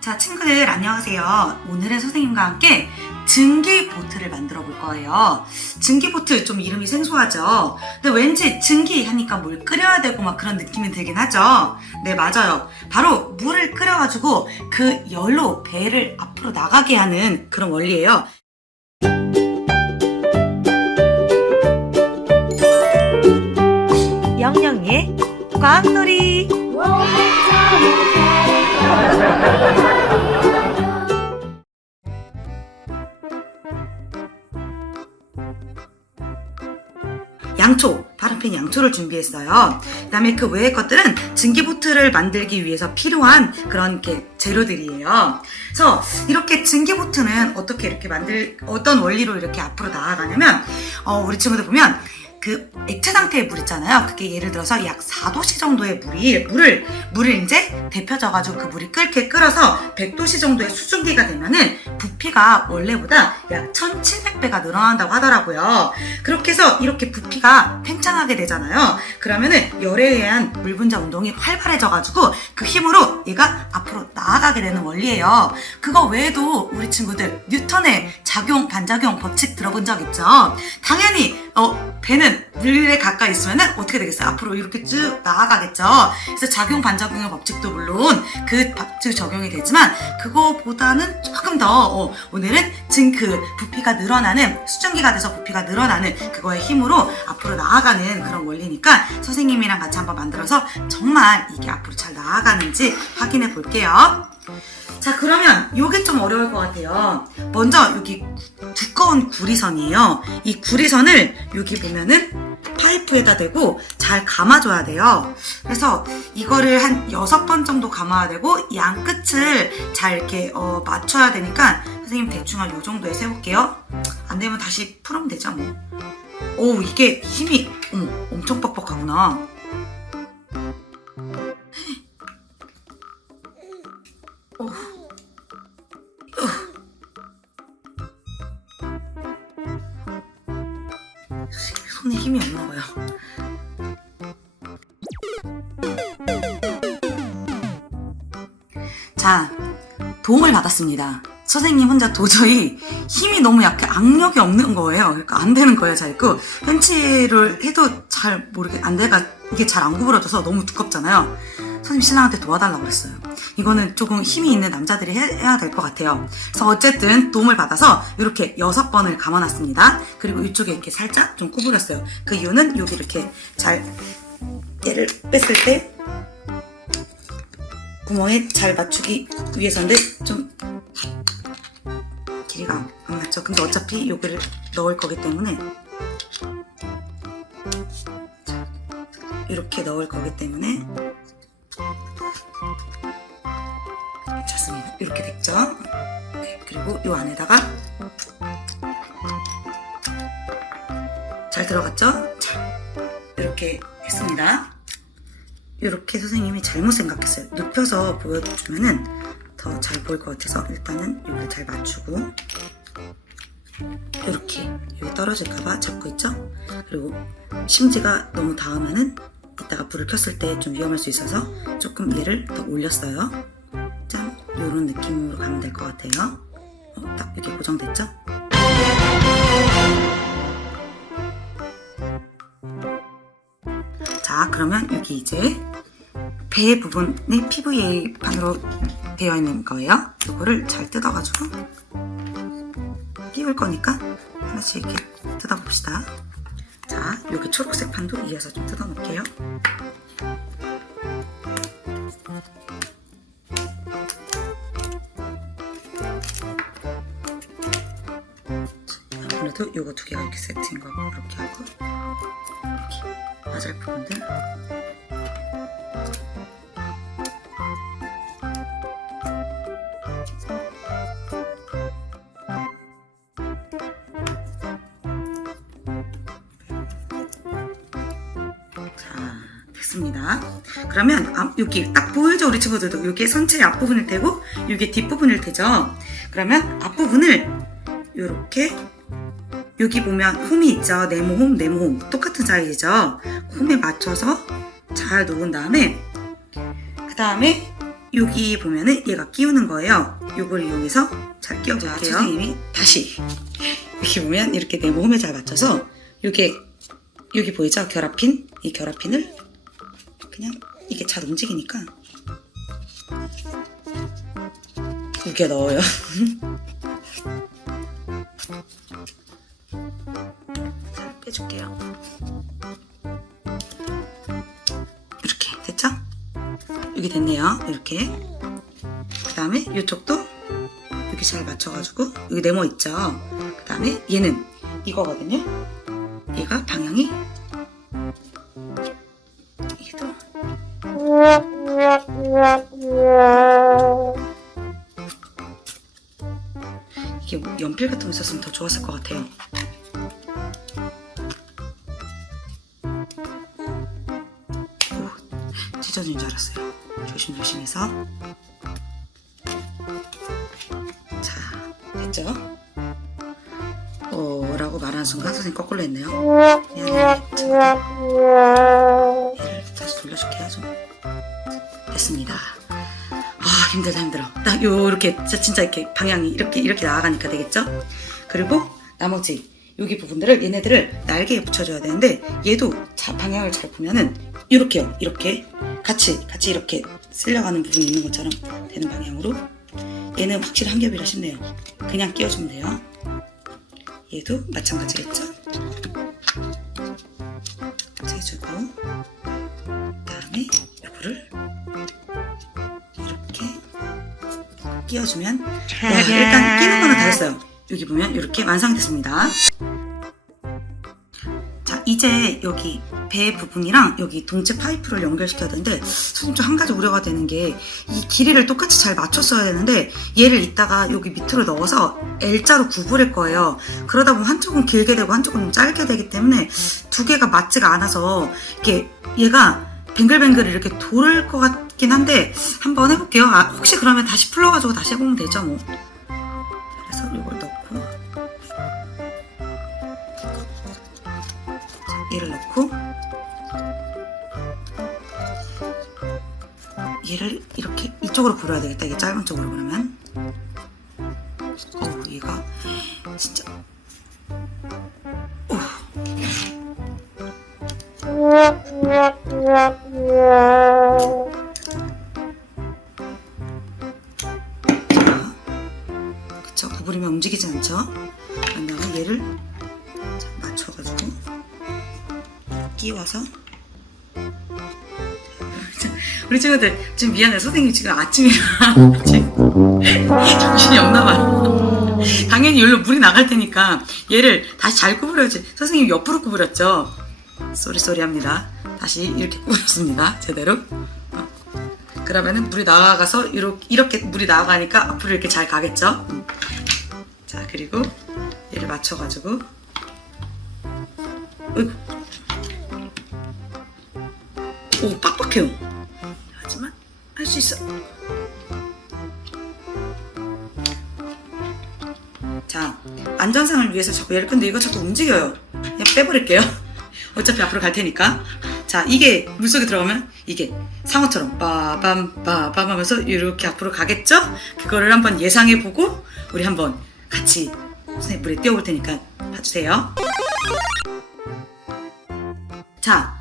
자, 친구들 안녕하세요. 오늘은 선생님과 함께 증기보트를 만들어 볼 거예요. 증기보트 좀 이름이 생소하죠? 근데 왠지 증기 하니까 뭘 끓여야 되고 막 그런 느낌이 들긴 하죠? 네, 맞아요. 바로 물을 끓여가지고 그 열로 배를 앞으로 나가게 하는 그런 원리예요. 영영이의 과학놀이. 양초, 파란펜 양초를 준비했어요. 그 다음에 그 외의 것들은 증기보트를 만들기 위해서 필요한 그런 이렇게 재료들이에요. 그래서 이렇게 증기보트는 어떻게 이렇게 만들, 어떤 원리로 이렇게 앞으로 나아가냐면, 어, 우리 친구들 보면 그 액체 상태의 물 있잖아요. 그게 예를 들어서 약 4도씨 정도의 물이 물을 물을 이제 데펴져 가지고 그 물이 끓게 끓어서 100도씨 정도의 수증기가 되면은 부피가 원래보다 약 1,700배가 늘어난다고 하더라고요. 그렇게 해서 이렇게 부피가 팽창하게 되잖아요. 그러면은 열에 의한 물 분자 운동이 활발해져 가지고 그 힘으로 얘가 앞으로 나아가게 되는 원리예요. 그거 외에도 우리 친구들 뉴턴의 작용 반작용 법칙 들어본 적 있죠? 당연히 어 배는 물에 가까이 있으면은 어떻게 되겠어요? 앞으로 이렇게 쭉 나아가겠죠. 그래서 작용 반작용의 법칙도 물론 그 법칙 적용이 되지만 그거보다는 조금 더 어, 오늘은 증그 부피가 늘어나는 수증기가 돼서 부피가 늘어나는 그거의 힘으로 앞으로 나아가는 그런 원리니까 선생님이랑 같이 한번 만들어서 정말 이게 앞으로 잘 나아가는지 확인해 볼게요. 자 그러면 요게 좀 어려울 것 같아요. 먼저 여기 두꺼운 구리선이에요. 이 구리선을 여기 보면은 파이프에다 대고 잘 감아줘야 돼요. 그래서 이거를 한 여섯 번 정도 감아야 되고 양 끝을 잘 이렇게 어, 맞춰야 되니까 선생님 대충 한 요 정도에 세울게요. 안 되면 다시 풀으면 되죠 뭐. 오 이게 힘이 어머, 엄청 뻑뻑하구나. 도움을 받았습니다. 선생님 혼자 도저히 힘이 너무 약해 악력이 없는 거예요. 그러니까 안 되는 거예요, 잘 그. 펜치를 해도 잘 모르게 안 돼가 이게 잘 안 구부러져서 너무 두껍잖아요. 선생님 신랑한테 도와달라고 그랬어요. 이거는 조금 힘이 있는 남자들이 해- 해야 될 것 같아요. 그래서 어쨌든 도움을 받아서 이렇게 여섯 번을 감아놨습니다. 그리고 이쪽에 이렇게 살짝 좀 구부렸어요. 그 이유는 여기 이렇게 잘 얘를 뺐을 때 구멍에 잘 맞추기 위해서인데 좀 길이가 안- 안 맞죠. 근데 어차피 여기를 넣을 거기 때문에 자, 이렇게 넣을 거기 때문에 좋습니다. 이렇게 됐죠? 네, 그리고 이 안에다가 잘 들어갔죠? 자, 이렇게 했습니다. 이렇게 선생님이 잘못 생각했어요. 눕혀서 보여주면은 더 잘 보일 것 같아서 일단은 여기 잘 맞추고 이렇게 여기 떨어질까봐 잡고 있죠? 그리고 심지가 너무 닿으면은 이따가 불을 켰을 때 좀 위험할 수 있어서 조금 얘를 더 올렸어요. 짠! 이런 느낌으로 가면 될 것 같아요. 어, 딱 이렇게 고정됐죠? 자, 그러면 여기 이제 배 부분에 PVA 판으로 되어 있는 거예요. 이거를 잘 뜯어가지고 끼울 거니까 하나씩 이렇게 뜯어봅시다. 자, 여기 초록색 판도 이어서 좀 뜯어놓을게요. 요거 두 개가 이렇게 세트인 거고 이렇게 하고 이렇게 맞을 부분들 자 됐습니다. 그러면 앞- 여기 딱 보이죠 우리 친구들도 여기 선체 앞부분을 대고 여기 뒷부분을 대죠. 그러면 앞부분을 이렇게 여기 보면 홈이 있죠. 네모 홈, 네모 홈 똑같은 사이즈죠. 홈에 맞춰서 잘 놓은 다음에 그 다음에 여기 보면은 얘가 끼우는 거예요. 요걸 이용해서 잘 끼워볼게요. 자, 선생님이 다시 여기 보면 이렇게 내 몸에 잘 맞춰서 요게 여기 보이죠? 결합핀 이 결합핀을 그냥 이게 잘 움직이니까 우겨 넣어요. 이렇게. 그 다음에 이쪽도 이렇게 잘 맞춰가지고 여기 네모 있죠. 그 다음에 얘는 이거거든요. 얘가 방향이 얘도 이게 뭐 연필 같은 거 있었으면 더 좋았을 것 같아요. 조심조심해서. 자, 됐죠? 어, 라고 말하는 순간 선생님 거꾸로 했네요. 얘를 다시 돌려줄게요, 좀. 됐습니다. 아, 힘들다, 힘들어. 딱 요렇게, 진짜 이렇게 방향이 이렇게, 이렇게 나아가니까 되겠죠? 그리고 나머지 여기 부분들을, 얘네들을 날개에 붙여줘야 되는데, 얘도 자, 방향을 잘 보면은, 이렇게요. 이렇게. 같이, 같이 이렇게 쓸려가는 부분이 있는 것처럼 되는 방향으로. 얘는 확실히 한 겹이라 쉽네요. 그냥 끼워주면 돼요. 얘도 마찬가지겠죠? 재주고 그다음에 요거를 이렇게 끼워주면 와, 일단 끼는 거는 다 됐어요. 여기 보면 이렇게 완성됐습니다. 자 이제 여기 배 부분이랑 여기 동체 파이프를 연결시켜야 되는데 선생님 좀한 가지 우려가 되는 게 이 길이를 똑같이 잘 맞췄어야 되는데 얘를 이따가 여기 밑으로 넣어서 L자로 구부릴 거예요. 그러다 보면 한쪽은 길게 되고 한쪽은 좀 짧게 되기 때문에 두 개가 맞지가 않아서 이렇게 얘가 뱅글뱅글 이렇게 돌을 것 같긴 한데 한번 해볼게요. 아, 혹시 그러면 다시 풀러가지고 다시 해보면 되죠 뭐. 얘를 넣고 얘를 이렇게 이쪽으로 구려야 되겠다. 이게 짧은 쪽으로 그러면. 어, 얘가 진짜. 그쵸? 구부리면 움직이지 않죠? 그런 다음에 얘를 자, 끼워서. 우리 친구들 지금 미안해. 선생님 지금 아침이라. 정신이 없나 봐요. 당연히 여기로 물이 나갈 테니까 얘를 다시 잘 구부려야지. 선생님 옆으로 구부렸죠? 쏘리 쏘리 합니다. 다시 이렇게 구부렸습니다. 제대로. 어. 그러면은 물이 나가서 이렇게, 이렇게 물이 나가니까 앞으로 이렇게 잘 가겠죠? 음. 자 그리고 얘를 맞춰가지고. 어이구. 오 빡빡해요 하지만 할 수 있어. 자, 안전상을 위해서 자꾸 얘를 끈데 이거 자꾸 움직여요. 그냥 빼버릴게요. 어차피 앞으로 갈 테니까. 자, 이게 물속에 들어가면 이게 상어처럼 빠밤 빠밤 하면서 이렇게 앞으로 가겠죠? 그거를 한번 예상해 보고 우리 한번 같이 선생님 물에 띄워볼 테니까 봐주세요. 자,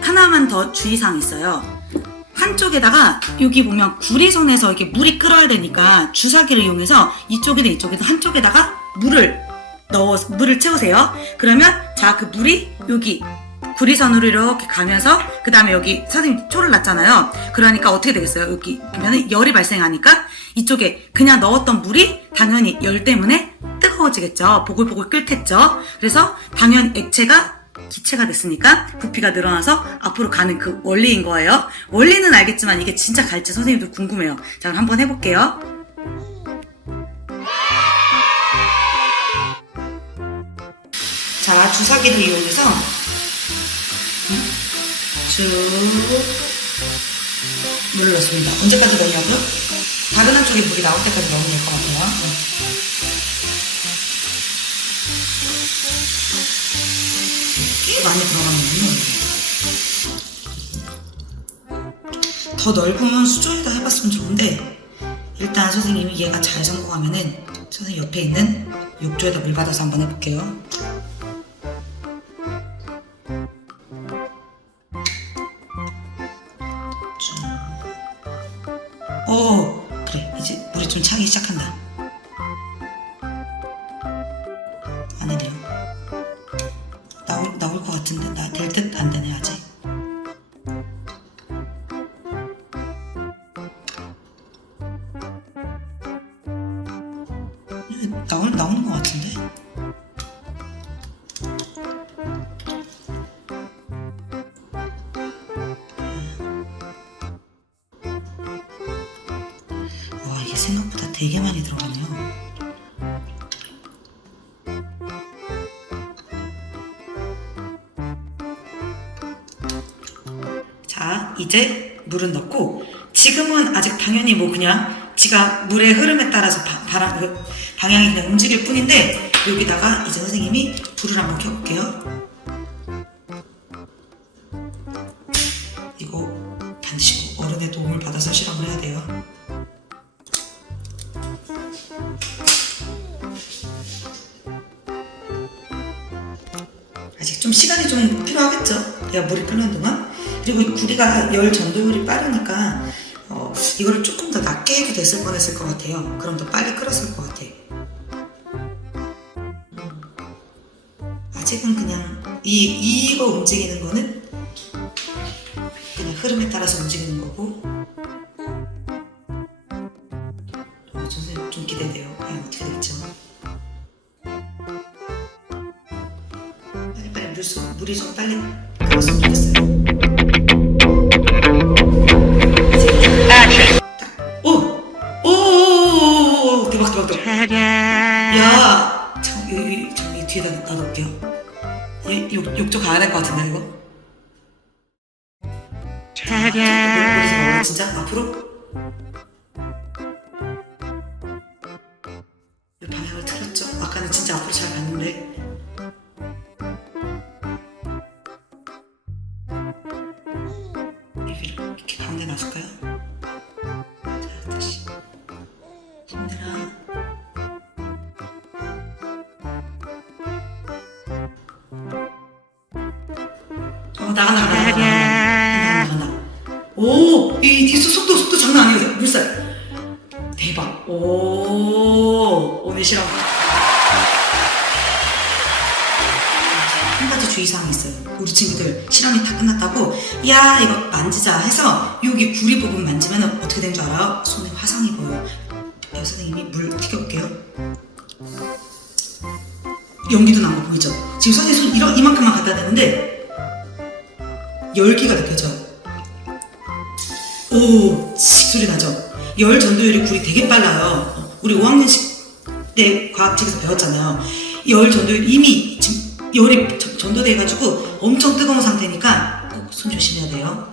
하나만 더 주의사항 있어요. 한쪽에다가 여기 보면 구리선에서 이렇게 물이 끓어야 되니까 주사기를 이용해서 이쪽이든 이쪽이든 한쪽에다가 물을 넣어 물을 채우세요. 그러면 자 그 물이 여기 구리선으로 이렇게 가면서 그 다음에 여기 선생님 초를 놨잖아요. 그러니까 어떻게 되겠어요? 여기 보면은 열이 발생하니까 이쪽에 그냥 넣었던 물이 당연히 열 때문에 뜨거워지겠죠. 보글보글 끓겠죠. 그래서 당연 액체가 기체가 됐으니까 부피가 늘어나서 앞으로 가는 그 원리인 거예요. 원리는 알겠지만 이게 진짜 갈지 선생님도 궁금해요. 자, 그럼 한번 해볼게요. 자, 주사기를 이용해서 쭉 물을 넣습니다. 언제까지 넣냐고요? 다른 한쪽에 물이 나올 때까지 넣으면 될 것 같아요. 꽤 많이 들어가는군요. 더 넓은 수조에다 해봤으면 좋은데 일단 선생님이 얘가 잘 성공하면은 선생님 옆에 있는 욕조에다 물 받아서 한번 해볼게요. 나올 나오는 것 같은데. 와 이게 생각보다 되게 많이 들어가네요. 자, 이제 물은 넣고 지금은 아직 당연히 뭐 그냥 지가 물의 흐름에 따라서 바, 바람 그 방향이 그냥 움직일 뿐인데 여기다가 이제 선생님이 불을 한번 켜볼게요. 이거 반드시 꼭 어른의 도움을 받아서 실험을 해야 돼요. 아직 좀 시간이 좀 필요하겠죠? 얘가 물이 끓는 동안. 그리고 이 구리가 열 전도율이 빠르니까 어, 이거를 조금 더 낮게 해도 됐을 뻔했을 것 같아요. 그럼 더 빨리 끓었을 것 같아. 음. 이 이거 움직이는 거는 그냥 흐름에 따라서 움직이는 거고. 어, 선생님 좀 기대돼요. 과연 어떻게 될지. 빨리 빨리 물이 좀 빨리 끓었으면 좋겠어요. 것 같은데, 이거? 자, 봐봐요, 진짜? 앞으로? 나가, 나가, 나가, 나가, 나가, 나가, 나가. 오, 이 디스 속도, 속도 장난 아니에요. 물살. 대박. 오, 오늘 실험. 한 가지 주의사항이 있어요. 우리 친구들 실험이 다 끝났다고 야 이거 만지자 해서 여기 구리 부분 만지면 어떻게 된줄 알아요? 손에 화상이 보여. 여 선생님이 물 튀겨볼게요. 연기도 난 거 보이죠? 지금 선생님 손 이러, 이만큼만 갖다 대는데 열기가 느껴져. 오, 씩 소리 나죠? 열 전도율이 굴이 되게 빨라요. 어, 우리 5학년씩 때 과학책에서 배웠잖아요. 열 전도율 이미 지금 열이 전- 전도돼가지고 엄청 뜨거운 상태니까 꼭 손 조심해야 돼요.